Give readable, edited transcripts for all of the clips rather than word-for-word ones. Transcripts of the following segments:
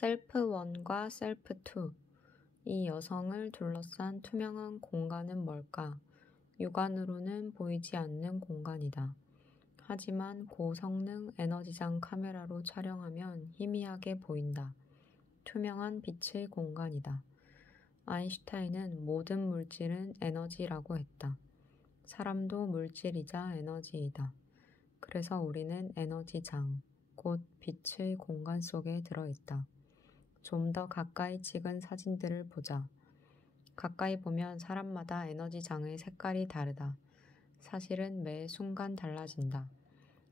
셀프 1과 셀프 2, 이 여성을 둘러싼 투명한 공간은 뭘까? 육안으로는 보이지 않는 공간이다. 하지만 고성능 에너지장 카메라로 촬영하면 희미하게 보인다. 투명한 빛의 공간이다. 아인슈타인은 모든 물질은 에너지라고 했다. 사람도 물질이자 에너지이다. 그래서 우리는 에너지장, 곧 빛의 공간 속에 들어있다. 좀 더 가까이 찍은 사진들을 보자. 가까이 보면 사람마다 에너지장의 색깔이 다르다. 사실은 매 순간 달라진다.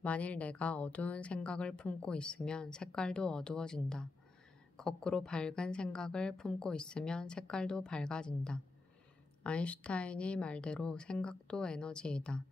만일 내가 어두운 생각을 품고 있으면 색깔도 어두워진다. 거꾸로 밝은 생각을 품고 있으면 색깔도 밝아진다. 아인슈타인의 말대로 생각도 에너지이다.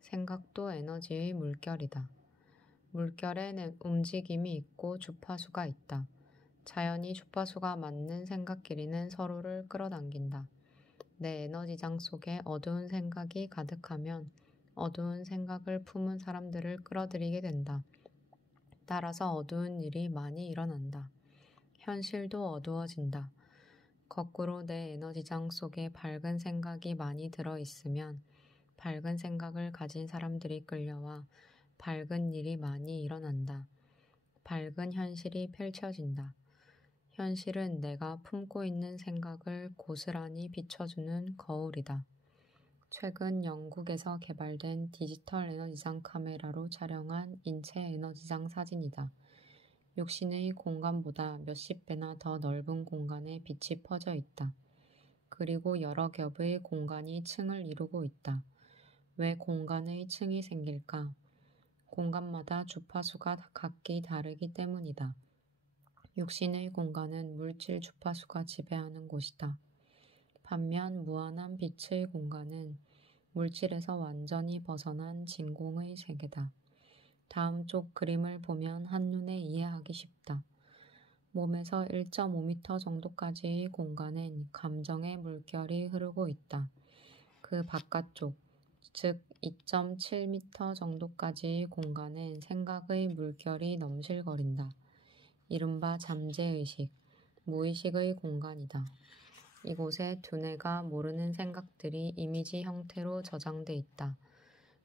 생각도 에너지의 물결이다. 물결엔 움직임이 있고 주파수가 있다. 자연히 주파수가 맞는 생각 길이는 서로를 끌어당긴다. 내 에너지장 속에 어두운 생각이 가득하면 어두운 생각을 품은 사람들을 끌어들이게 된다. 따라서 어두운 일이 많이 일어난다. 현실도 어두워진다. 거꾸로 내 에너지장 속에 밝은 생각이 많이 들어있으면 밝은 생각을 가진 사람들이 끌려와 밝은 일이 많이 일어난다. 밝은 현실이 펼쳐진다. 현실은 내가 품고 있는 생각을 고스란히 비춰주는 거울이다. 최근 영국에서 개발된 디지털 에너지장 카메라로 촬영한 인체 에너지장 사진이다. 육신의 공간보다 몇십 배나 더 넓은 공간에 빛이 퍼져 있다. 그리고 여러 겹의 공간이 층을 이루고 있다. 왜 공간의 층이 생길까? 공간마다 주파수가 각기 다르기 때문이다. 육신의 공간은 물질 주파수가 지배하는 곳이다. 반면 무한한 빛의 공간은 물질에서 완전히 벗어난 진공의 세계다. 다음 쪽 그림을 보면 한눈에 이해하기 쉽다. 몸에서 1.5m 정도까지의 공간엔 감정의 물결이 흐르고 있다. 그 바깥쪽, 즉 2.7m 정도까지의 공간엔 생각의 물결이 넘실거린다. 이른바 잠재의식, 무의식의 공간이다. 이곳에 두뇌가 모르는 생각들이 이미지 형태로 저장돼 있다.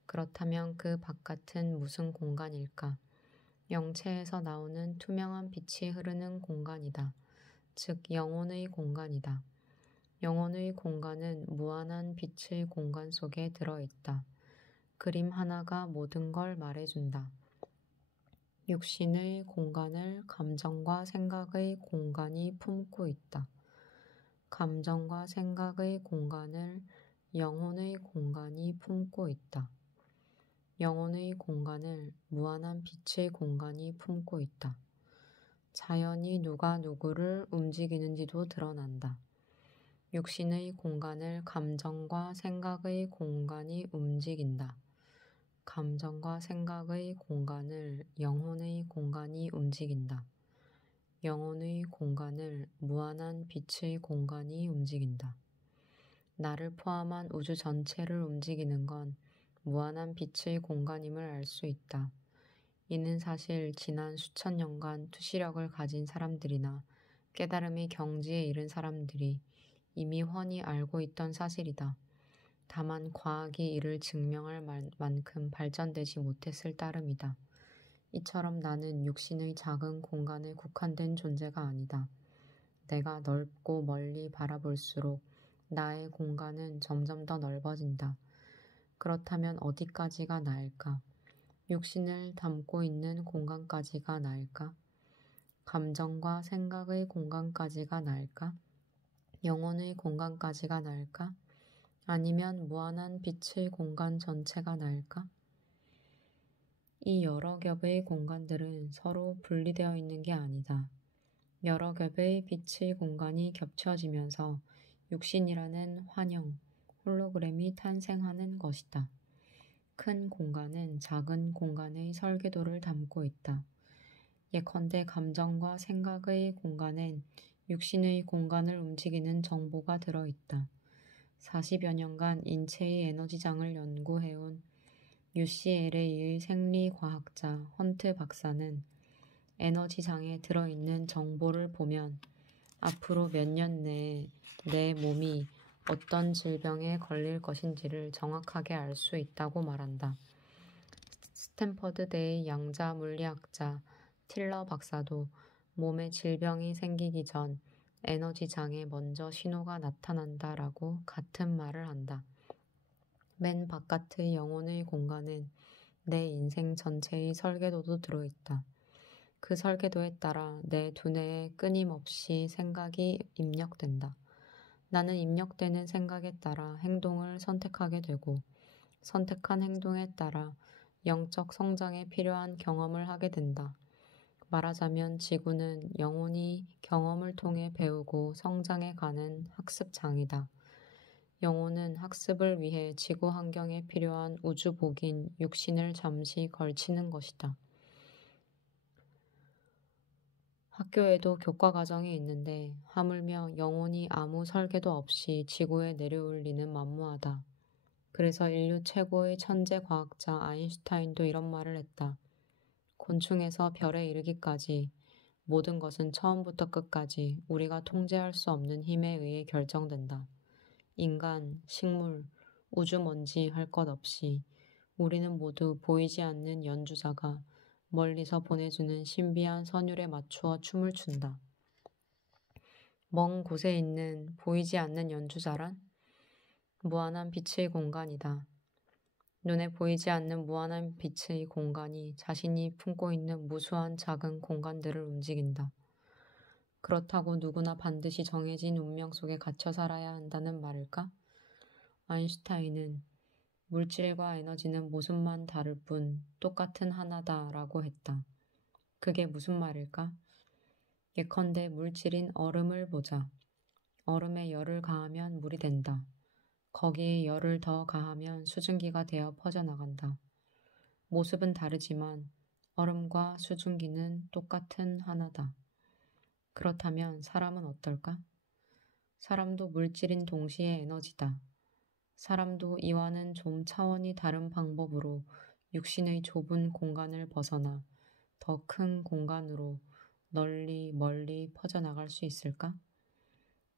그렇다면 그 바깥은 무슨 공간일까? 영체에서 나오는 투명한 빛이 흐르는 공간이다. 즉 영혼의 공간이다. 영혼의 공간은 무한한 빛의 공간 속에 들어있다. 그림 하나가 모든 걸 말해준다. 육신의 공간을 감정과 생각의 공간이 품고 있다. 감정과 생각의 공간을 영혼의 공간이 품고 있다. 영혼의 공간을 무한한 빛의 공간이 품고 있다. 자연히 누가 누구를 움직이는지도 드러난다. 육신의 공간을 감정과 생각의 공간이 움직인다. 감정과 생각의 공간을 영혼의 공간이 움직인다. 영혼의 공간을 무한한 빛의 공간이 움직인다. 나를 포함한 우주 전체를 움직이는 건 무한한 빛의 공간임을 알 수 있다. 이는 사실 지난 수천 년간 투시력을 가진 사람들이나 깨달음의 경지에 이른 사람들이 이미 훤히 알고 있던 사실이다. 다만 과학이 이를 증명할 만큼 발전되지 못했을 따름이다. 이처럼 나는 육신의 작은 공간에 국한된 존재가 아니다. 내가 넓고 멀리 바라볼수록 나의 공간은 점점 더 넓어진다. 그렇다면 어디까지가 나일까? 육신을 담고 있는 공간까지가 나일까? 감정과 생각의 공간까지가 나일까? 영혼의 공간까지가 나일까? 아니면 무한한 빛의 공간 전체가 나일까? 이 여러 겹의 공간들은 서로 분리되어 있는 게 아니다. 여러 겹의 빛의 공간이 겹쳐지면서 육신이라는 환영, 홀로그램이 탄생하는 것이다. 큰 공간은 작은 공간의 설계도를 담고 있다. 예컨대 감정과 생각의 공간엔 육신의 공간을 움직이는 정보가 들어있다. 40여 년간 인체의 에너지장을 연구해온 UCLA의 생리과학자 헌트 박사는 에너지장에 들어있는 정보를 보면 앞으로 몇 년 내에 내 몸이 어떤 질병에 걸릴 것인지를 정확하게 알 수 있다고 말한다. 스탠퍼드대의 양자 물리학자 틸러 박사도 몸에 질병이 생기기 전 에너지장에 먼저 신호가 나타난다라고 같은 말을 한다. 맨 바깥의 영혼의 공간은 내 인생 전체의 설계도도 들어있다. 그 설계도에 따라 내 두뇌에 끊임없이 생각이 입력된다. 나는 입력되는 생각에 따라 행동을 선택하게 되고 선택한 행동에 따라 영적 성장에 필요한 경험을 하게 된다. 말하자면 지구는 영혼이 경험을 통해 배우고 성장해 가는 학습장이다. 영혼은 학습을 위해 지구 환경에 필요한 우주복인 육신을 잠시 걸치는 것이다. 학교에도 교과 과정이 있는데 하물며 영혼이 아무 설계도 없이 지구에 내려올 리는 만무하다. 그래서 인류 최고의 천재 과학자 아인슈타인도 이런 말을 했다. 곤충에서 별에 이르기까지 모든 것은 처음부터 끝까지 우리가 통제할 수 없는 힘에 의해 결정된다. 인간, 식물, 우주먼지 할 것 없이 우리는 모두 보이지 않는 연주자가 멀리서 보내주는 신비한 선율에 맞추어 춤을 춘다. 먼 곳에 있는 보이지 않는 연주자란 무한한 빛의 공간이다. 눈에 보이지 않는 무한한 빛의 공간이 자신이 품고 있는 무수한 작은 공간들을 움직인다. 그렇다고 누구나 반드시 정해진 운명 속에 갇혀 살아야 한다는 말일까? 아인슈타인은 물질과 에너지는 모습만 다를 뿐 똑같은 하나다라고 했다. 그게 무슨 말일까? 예컨대 물질인 얼음을 보자. 얼음에 열을 가하면 물이 된다. 거기에 열을 더 가하면 수증기가 되어 퍼져나간다. 모습은 다르지만 얼음과 수증기는 똑같은 하나다. 그렇다면 사람은 어떨까? 사람도 물질인 동시에 에너지다. 사람도 이와는 좀 차원이 다른 방법으로 육신의 좁은 공간을 벗어나 더 큰 공간으로 널리 멀리 퍼져나갈 수 있을까?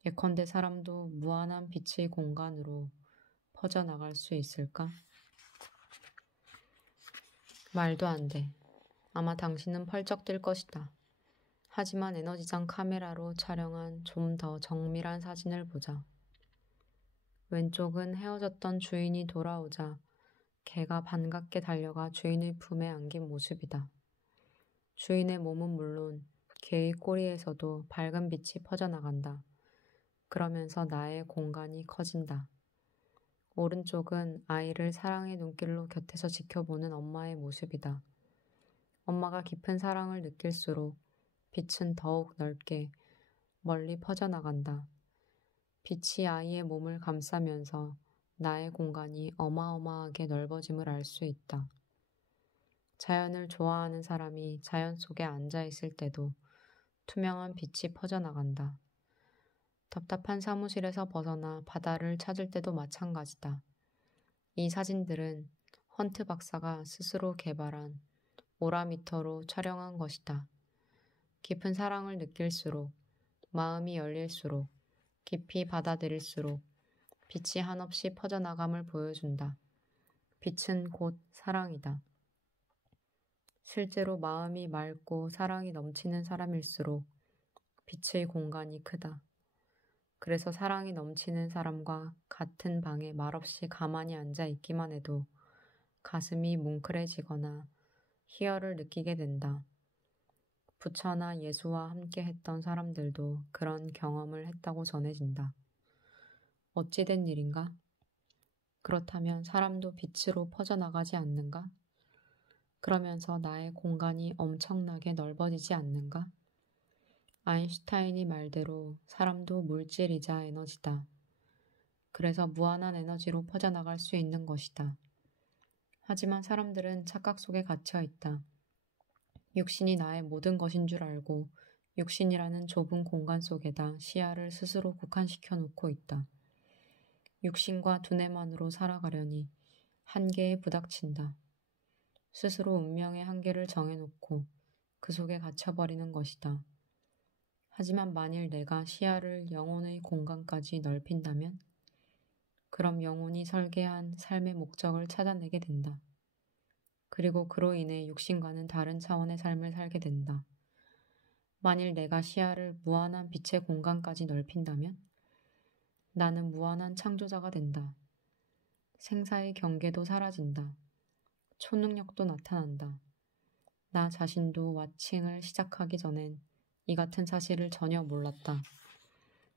예컨대 사람도 무한한 빛의 공간으로 퍼져나갈 수 있을까? 말도 안 돼. 아마 당신은 펄쩍 뛸 것이다. 하지만 에너지장 카메라로 촬영한 좀 더 정밀한 사진을 보자. 왼쪽은 헤어졌던 주인이 돌아오자 개가 반갑게 달려가 주인의 품에 안긴 모습이다. 주인의 몸은 물론 개의 꼬리에서도 밝은 빛이 퍼져나간다. 그러면서 나의 공간이 커진다. 오른쪽은 아이를 사랑의 눈길로 곁에서 지켜보는 엄마의 모습이다. 엄마가 깊은 사랑을 느낄수록 빛은 더욱 넓게 멀리 퍼져나간다. 빛이 아이의 몸을 감싸면서 나의 공간이 어마어마하게 넓어짐을 알 수 있다. 자연을 좋아하는 사람이 자연 속에 앉아 있을 때도 투명한 빛이 퍼져나간다. 답답한 사무실에서 벗어나 바다를 찾을 때도 마찬가지다. 이 사진들은 헌트 박사가 스스로 개발한 오라미터로 촬영한 것이다. 깊은 사랑을 느낄수록, 마음이 열릴수록, 깊이 받아들일수록 빛이 한없이 퍼져나감을 보여준다. 빛은 곧 사랑이다. 실제로 마음이 맑고 사랑이 넘치는 사람일수록 빛의 공간이 크다. 그래서 사랑이 넘치는 사람과 같은 방에 말없이 가만히 앉아 있기만 해도 가슴이 뭉클해지거나 희열을 느끼게 된다. 부처나 예수와 함께 했던 사람들도 그런 경험을 했다고 전해진다. 어찌된 일인가? 그렇다면 사람도 빛으로 퍼져나가지 않는가? 그러면서 나의 공간이 엄청나게 넓어지지 않는가? 아인슈타인이 말대로 사람도 물질이자 에너지다. 그래서 무한한 에너지로 퍼져나갈 수 있는 것이다. 하지만 사람들은 착각 속에 갇혀 있다. 육신이 나의 모든 것인 줄 알고 육신이라는 좁은 공간 속에다 시야를 스스로 국한시켜 놓고 있다. 육신과 두뇌만으로 살아가려니 한계에 부닥친다. 스스로 운명의 한계를 정해놓고 그 속에 갇혀버리는 것이다. 하지만 만일 내가 시야를 영혼의 공간까지 넓힌다면, 그럼 영혼이 설계한 삶의 목적을 찾아내게 된다. 그리고 그로 인해 육신과는 다른 차원의 삶을 살게 된다. 만일 내가 시야를 무한한 빛의 공간까지 넓힌다면 나는 무한한 창조자가 된다. 생사의 경계도 사라진다. 초능력도 나타난다. 나 자신도 와칭을 시작하기 전엔 이 같은 사실을 전혀 몰랐다.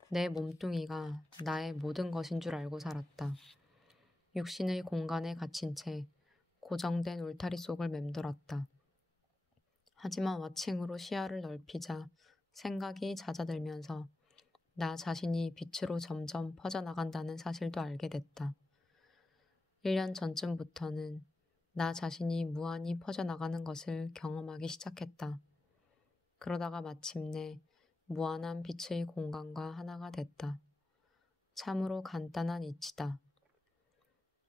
내 몸뚱이가 나의 모든 것인 줄 알고 살았다. 육신의 공간에 갇힌 채 고정된 울타리 속을 맴돌았다. 하지만 와칭으로 시야를 넓히자 생각이 잦아들면서 나 자신이 빛으로 점점 퍼져나간다는 사실도 알게 됐다. 1년 전쯤부터는 나 자신이 무한히 퍼져나가는 것을 경험하기 시작했다. 그러다가 마침내 무한한 빛의 공간과 하나가 됐다. 참으로 간단한 이치다.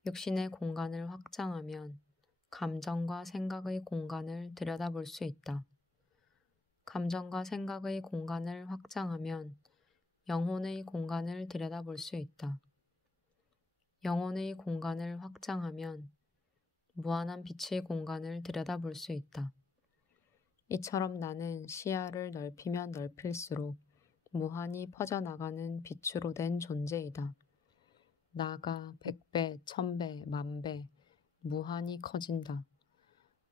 육신의 공간을 확장하면 감정과 생각의 공간을 들여다볼 수 있다. 감정과 생각의 공간을 확장하면 영혼의 공간을 들여다볼 수 있다. 영혼의 공간을 확장하면 무한한 빛의 공간을 들여다볼 수 있다. 이처럼 나는 시야를 넓히면 넓힐수록 무한히 퍼져나가는 빛으로 된 존재이다. 나가 100배, 1000배, 10,000배 무한히 커진다.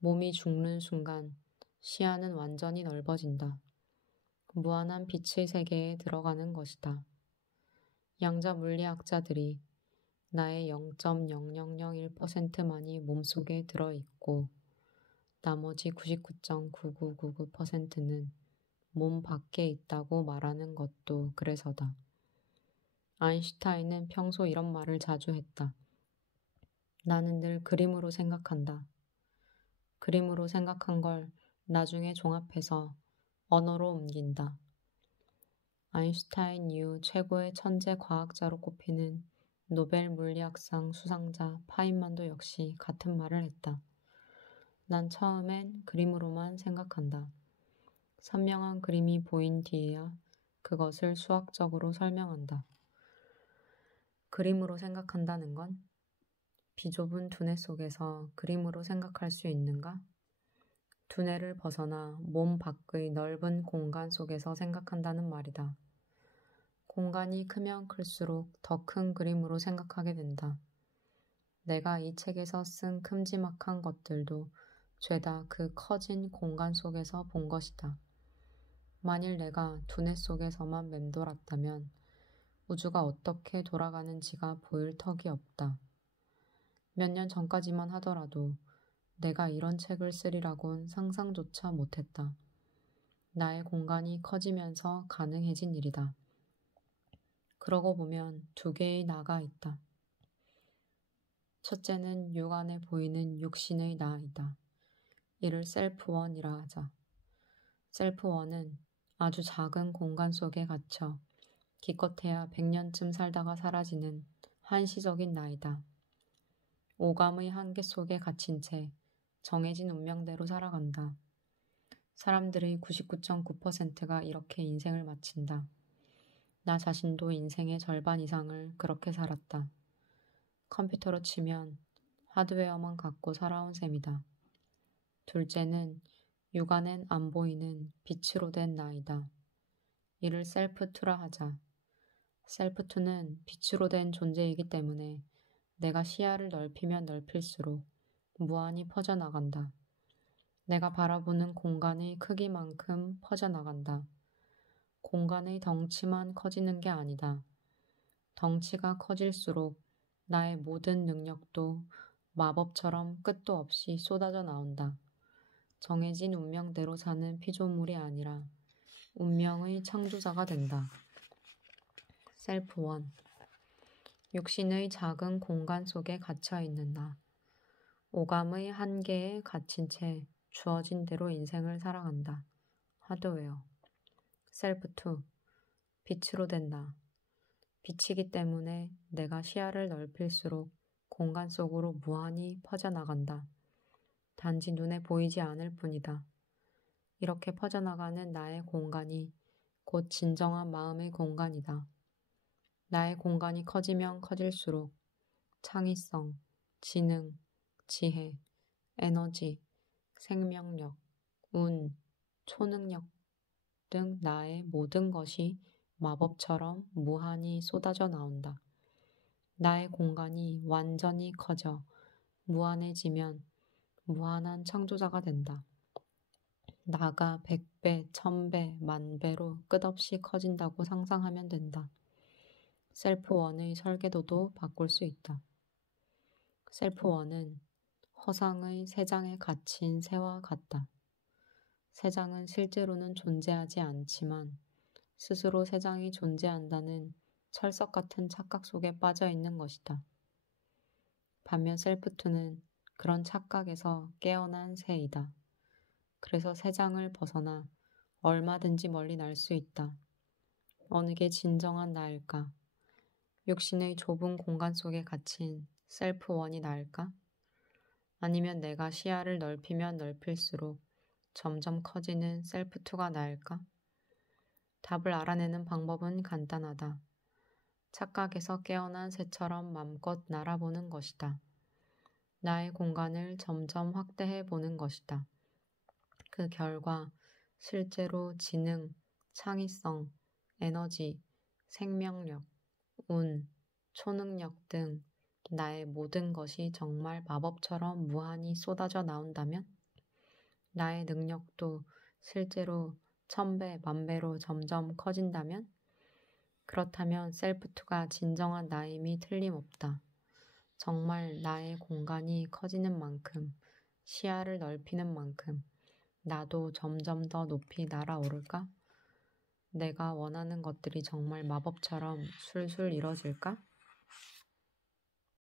몸이 죽는 순간 시야는 완전히 넓어진다. 무한한 빛의 세계에 들어가는 것이다. 양자 물리학자들이 나의 0.0001%만이 몸속에 들어있고 나머지 99.9999%는 몸 밖에 있다고 말하는 것도 그래서다. 아인슈타인은 평소 이런 말을 자주 했다. 나는 늘 그림으로 생각한다. 그림으로 생각한 걸 나중에 종합해서 언어로 옮긴다. 아인슈타인 이후 최고의 천재 과학자로 꼽히는 노벨 물리학상 수상자 파인만도 역시 같은 말을 했다. 난 처음엔 그림으로만 생각한다. 선명한 그림이 보인 뒤에야 그것을 수학적으로 설명한다. 그림으로 생각한다는 건 비좁은 두뇌 속에서 그림으로 생각할 수 있는가? 두뇌를 벗어나 몸 밖의 넓은 공간 속에서 생각한다는 말이다. 공간이 크면 클수록 더 큰 그림으로 생각하게 된다. 내가 이 책에서 쓴 큼지막한 것들도 죄다 그 커진 공간 속에서 본 것이다. 만일 내가 두뇌 속에서만 맴돌았다면 우주가 어떻게 돌아가는지가 보일 턱이 없다. 몇 년 전까지만 하더라도 내가 이런 책을 쓰리라곤 상상조차 못했다. 나의 공간이 커지면서 가능해진 일이다. 그러고 보면 두 개의 나가 있다. 첫째는 육안에 보이는 육신의 나이다. 이를 셀프원이라 하자. 셀프원은 아주 작은 공간 속에 갇혀 기껏해야 100년쯤 살다가 사라지는 한시적인 나이다. 오감의 한계 속에 갇힌 채 정해진 운명대로 살아간다. 사람들의 99.9%가 이렇게 인생을 마친다. 나 자신도 인생의 절반 이상을 그렇게 살았다. 컴퓨터로 치면 하드웨어만 갖고 살아온 셈이다. 둘째는 육안엔 안 보이는 빛으로 된 나이다. 이를 셀프2라 하자. 셀프2는 빛으로 된 존재이기 때문에 내가 시야를 넓히면 넓힐수록 무한히 퍼져나간다. 내가 바라보는 공간의 크기만큼 퍼져나간다. 공간의 덩치만 커지는 게 아니다. 덩치가 커질수록 나의 모든 능력도 마법처럼 끝도 없이 쏟아져 나온다. 정해진 운명대로 사는 피조물이 아니라 운명의 창조자가 된다. 셀프1. 육신의 작은 공간 속에 갇혀있는 나. 오감의 한계에 갇힌 채 주어진 대로 인생을 살아간다. 하드웨어. 셀프2. 빛으로 된 나. 빛이기 때문에 내가 시야를 넓힐수록 공간 속으로 무한히 퍼져나간다. 단지 눈에 보이지 않을 뿐이다. 이렇게 퍼져나가는 나의 공간이 곧 진정한 마음의 공간이다. 나의 공간이 커지면 커질수록 창의성, 지능, 지혜, 에너지, 생명력, 운, 초능력 등 나의 모든 것이 마법처럼 무한히 쏟아져 나온다. 나의 공간이 완전히 커져 무한해지면 무한한 창조자가 된다. 나가 100배, 1000배, 만배로 끝없이 커진다고 상상하면 된다. 셀프1의 설계도도 바꿀 수 있다. 셀프1은 허상의 세 장에 갇힌 새와 같다. 세 장은 실제로는 존재하지 않지만 스스로 세 장이 존재한다는 철석 같은 착각 속에 빠져 있는 것이다. 반면 셀프2는 그런 착각에서 깨어난 새이다. 그래서 세 장을 벗어나 얼마든지 멀리 날 수 있다. 어느 게 진정한 나일까? 육신의 좁은 공간 속에 갇힌 셀프1이 나일까? 아니면 내가 시야를 넓히면 넓힐수록 점점 커지는 셀프2가 나일까? 답을 알아내는 방법은 간단하다. 착각에서 깨어난 새처럼 맘껏 날아보는 것이다. 나의 공간을 점점 확대해 보는 것이다. 그 결과 실제로 지능, 창의성, 에너지, 생명력, 운, 초능력 등 나의 모든 것이 정말 마법처럼 무한히 쏟아져 나온다면 나의 능력도 실제로 1000배, 만배로 점점 커진다면 그렇다면 셀프2가 진정한 나임이 틀림없다. 정말 나의 공간이 커지는 만큼, 시야를 넓히는 만큼 나도 점점 더 높이 날아오를까? 내가 원하는 것들이 정말 마법처럼 술술 이뤄질까?